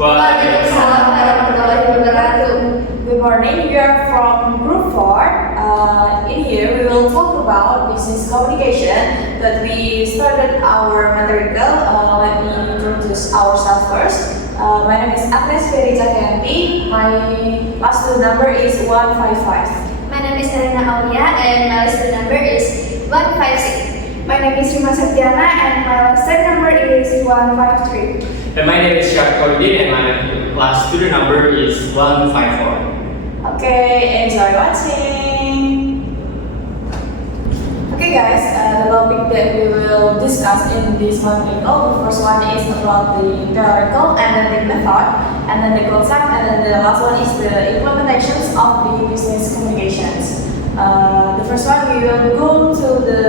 Waalaikumsalam warahmatullahi wabarakatuh. Good morning. We are from Group 4. In here, we will talk about business communication. But we started our material. Let me introduce ourselves first. My name is Agnes Ferry Cahyanti. My last two number is 155. My name is Elena Aulia and my last number is 156. My name is Rima Septiana and my last number is 153. And my name is Syarif Khalidin and my last student number is 154. Okay, enjoy watching. Okay guys, the topic that we will discuss in this article, the first one is about the theoretical and then the method, and then the concept, and then the last one is the implementations of the business communications. The first one, we will go to the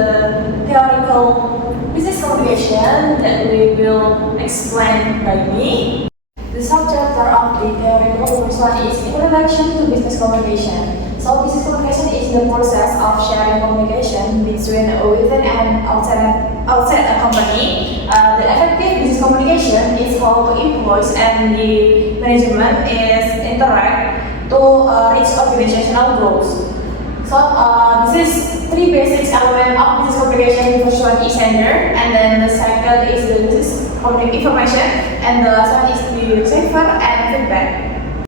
theoretical business communication that we will explain by me. The subject of the theoretical first one is introduction to business communication. So business communication is the process of sharing communication between within and outside a company. The effective business communication is how to employees and the management is interact to reach organizational goals. So this is three basic elements of business communication. The first one is sender, and then the second is the business information, and the last one is the receiver and feedback.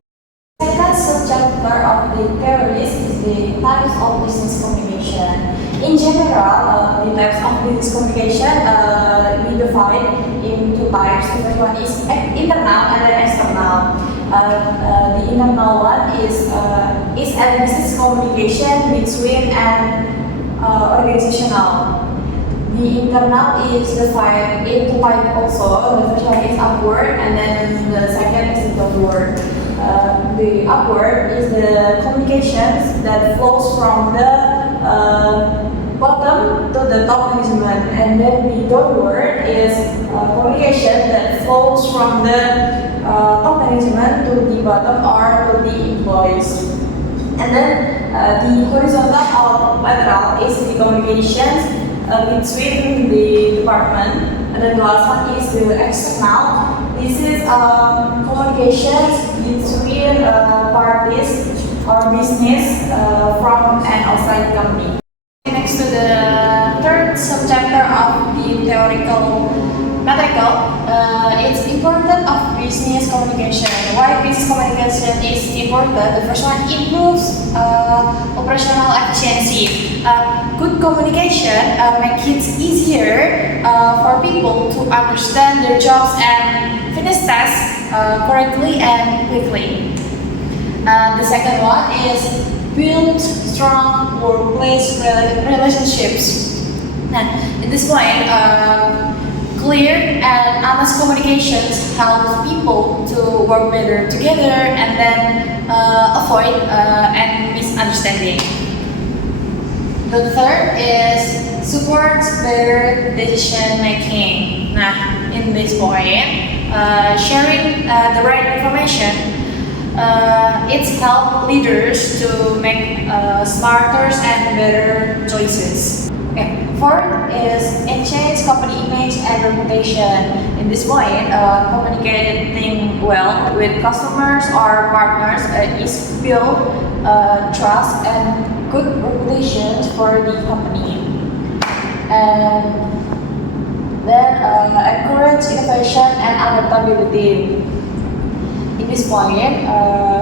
Second subchapter of the theory is the types of business communication. In general, the types of business communication we divide in two types. The first one is internal and then external. The internal one is a business communication between and organizational. The internal is divided into type also. The first one is upward, and then the second is downward. The upward is the communications that flows from the bottom to the top management, and then the downward is communication that flows from the top management to the bottom or to the employees. And then the horizontal or lateral is the communications between the department, and then the last one is the external. This is communications between parties or business from an outside company. Next to the third subchapter of the theoretical material, it's important of business communication. Why business communication is important? The first one improves operational efficiency. Good communication makes it easier for people to understand their jobs and finish tasks correctly and quickly. The second one is build strong workplace relationships. Now, at this point, clear and honest communications help people to work better together and then avoid any misunderstanding. The third is supports better decision making. Nah, in this point, sharing the right information, it's help leaders to make smarter and better choices. Okay. Fourth is exchange company image and reputation. In this point, communicating well with customers or partners is build trust and good reputations for the company. And then encourage innovation and adaptability. In this point,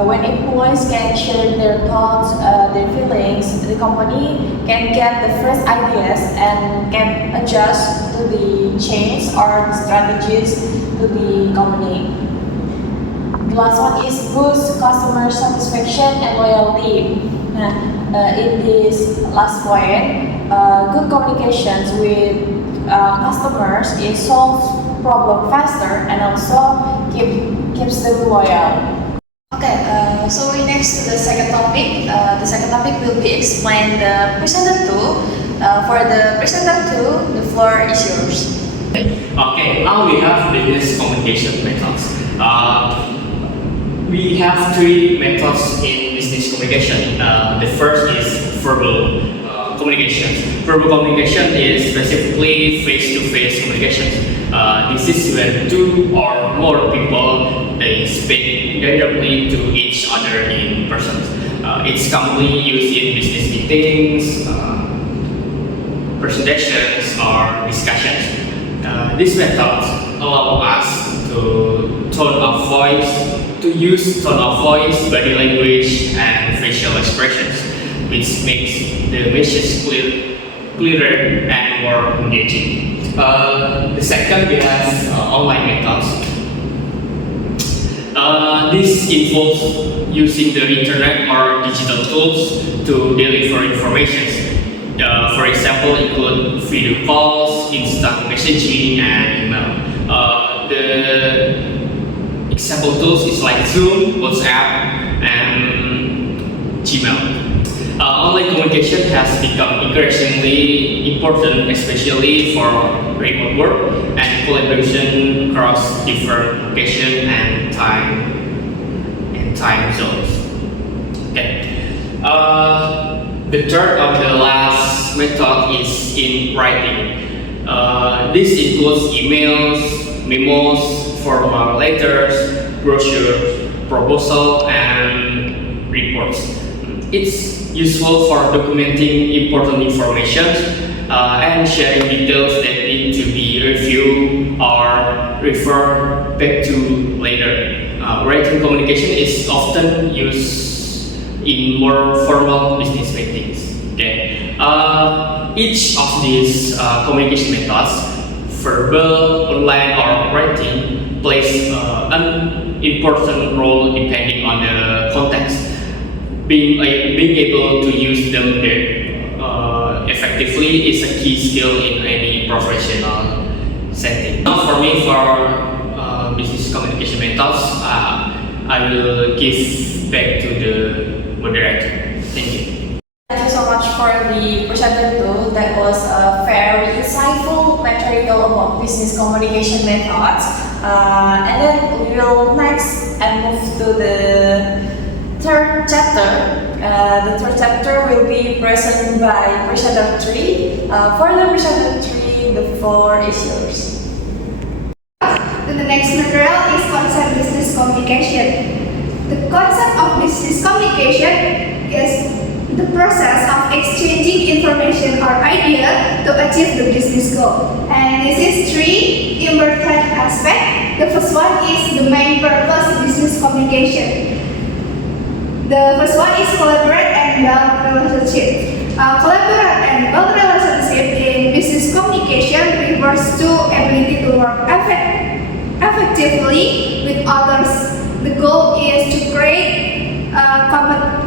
when employees can share their thoughts, their feelings, the company can get the fresh ideas and can adjust to the change or the strategies to the company. The last one is boost customer satisfaction and loyalty. In this last point, good communications with customers is solves problem faster and also keeps them loyal. Okay, so we next to the second topic. The second topic will be explained the presenter 2. For the presenter 2, the floor is yours. Okay, now we have business communication methods. We have three methods in business communication. The first is verbal communication. Verbal communication is specifically face-to-face communication. This is when two or more people they company speak directly to each other in person. It's commonly used in business meetings, presentations, or discussions. This method allows us to use tone of voice, body language, and facial expressions, which makes the message clearer and more engaging. The second, we have online methods. This involves using the internet or digital tools to deliver information. For example, include video calls, instant messaging, and email. The example tools is like Zoom, WhatsApp, and Gmail. Online communication has become increasingly important, especially for remote work and collaboration across different locations and time zones. Okay. The third of the last method is in writing. This includes emails, memos, formal letters, brochures, proposals, and reports. It's useful for documenting important information and sharing details that need to be reviewed or referred back to later. Writing communication is often used in more formal business meetings. Okay. Each of these communication methods, verbal, online, or writing, plays an important role depending on the context. Being able to use them effectively is a key skill in any professional setting. Now, for me, for business communication methods, I will give back to the moderator. Thank you. Thank you so much for the presenter too. That was a very insightful material about business communication methods. And then we will next and move to the third chapter. The third chapter will be presented by presenter 3. For the presenter 3, the floor is yours. The next material is concept business communication. The concept of business communication is the process of exchanging information or idea to achieve the business goal. And this is 3 important aspects. The first one is the main purpose business communication. The first one is collaborate and build relationship. Collaborate and build relationship in business communication refers to ability to work effectively with others. The goal is to create a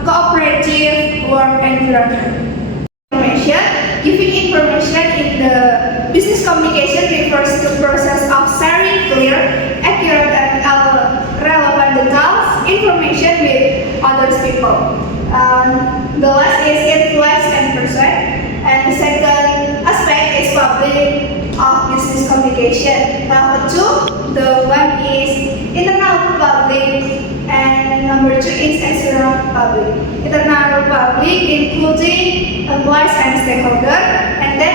cooperative work environment. Giving information in the business communication refers to process of sharing clear, accurate, and relevant information with other people. The last is influence and persuade, and the second aspect is public of business communication. Number 2, the one is internal public, and number 2 is external public. Internal public including employees and stakeholders, and then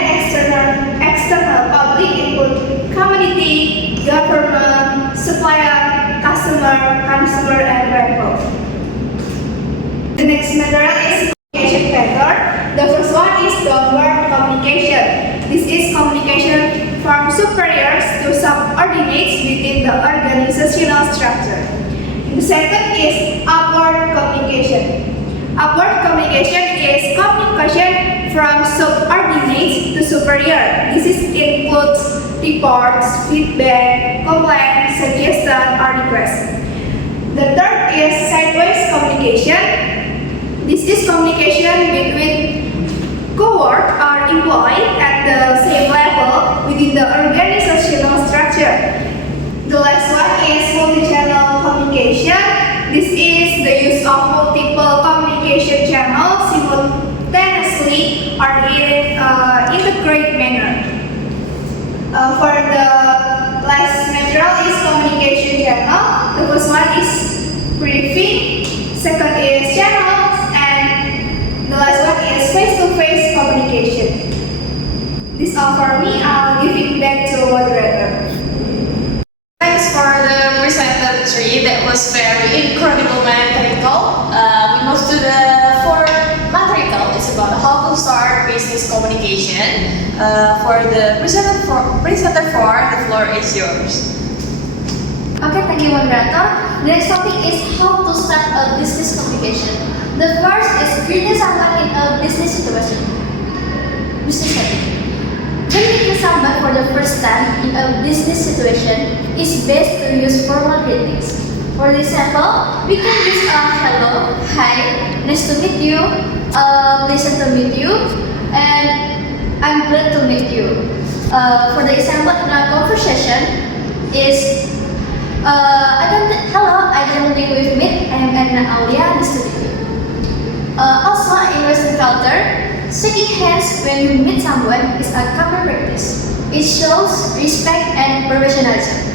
external public include community, government, supplier, customer, and rival. The next material is communication method. The first one is downward communication. This is communication from superiors to subordinates within the organizational structure. The second is upward communication. Upward communication is communication from subordinates to superior. This includes reports, feedback, complaints, suggestions, or requests. The third is sideways communication. This is communication between co-workers or employees at the same level within the organizational structure. The last one is multi-channel communication. This is the use of multiple communication channels simultaneously or in integrated manner. For the last material is communication channel. The first one is briefing, second is channels, and the last one is face-to-face communication. This all for me. I'll give it back to moderator. Thanks for the presenter 3. That was very incredible mathematical. We move to the fourth mathematical. It's about how to start business communication. For the presenter four, the floor is yours. Okay, thank you, moderator. The next topic is how to start a business communication. The first is greeting someone in a business situation. Business setting. When meeting someone for the first time in a business situation, it's best to use formal greetings. For example, we can use a hello, hi, nice to meet you, pleasant to meet you, and I'm glad to meet you. For the example in our conversation is hello, I don't think we've met. I am Anna Aulia, nice to meet you. Also, in Western culture, shaking hands when you meet someone is a common practice. It shows respect and professionalism.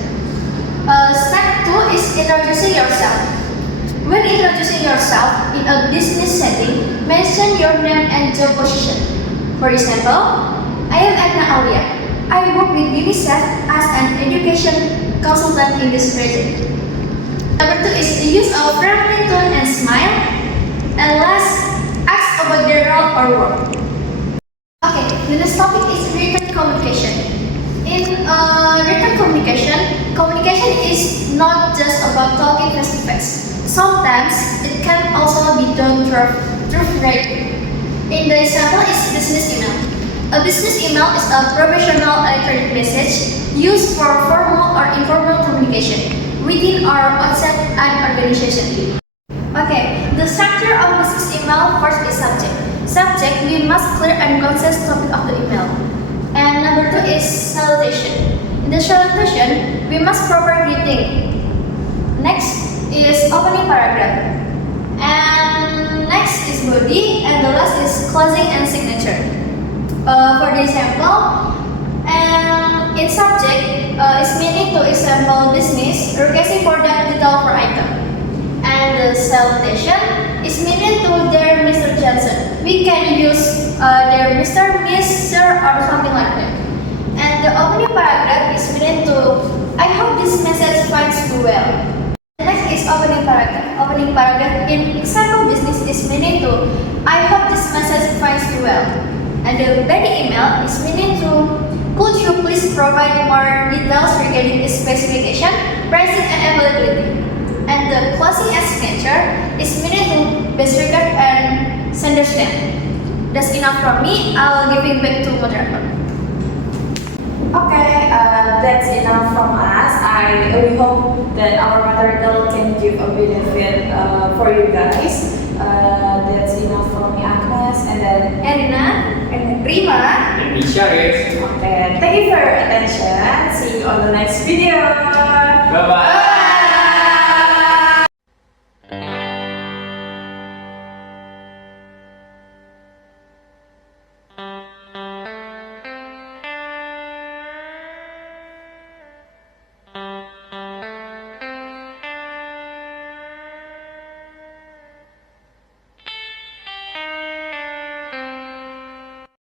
Step 2 is introducing yourself. When introducing yourself in a business setting, mention your name and job position. For example, I am Anna Aulia. I work with UNICEF as an education consultant in this region. Number 2 is the use of friendly tone and smile. And last, ask about their role or work. Okay, the next topic is written communication. In written communication, communication is not just about talking face to face. Sometimes it can also be done through writing. In the example is business email. A business email is a professional electronic message used for formal or informal communication within or outside an organization. Okay, the structure of business email first is subject. Subject, we must clear and concise topic of the email. And number 2 is salutation. In the salutation, we must proper greeting. Next is opening paragraph. And next is body, and the last is closing and signature. For the example, and in subject is meaning to example business, requesting for that detail per item. And the salutation is meaning to dear Mr. Johnson. We can use dear Mr., Miss, Sir, or something like that. And the opening paragraph is meaning to I hope this message finds you well. The next is opening paragraph. Opening paragraph in example business is meaning to I hope this message finds you well. And the body email is meaning to could you please provide more details regarding the specification, pricing, and availability. And the closing and signature is meaning to best regard and understand. That's enough from me. I'll give it back to moderator. Okay, that's enough from us. We hope that our material can give a benefit for you guys. That's enough from me, Agnes, and then Erina and Rima. And me, Sharif. Okay, thank you for your attention. See you on the next video. Bye-bye.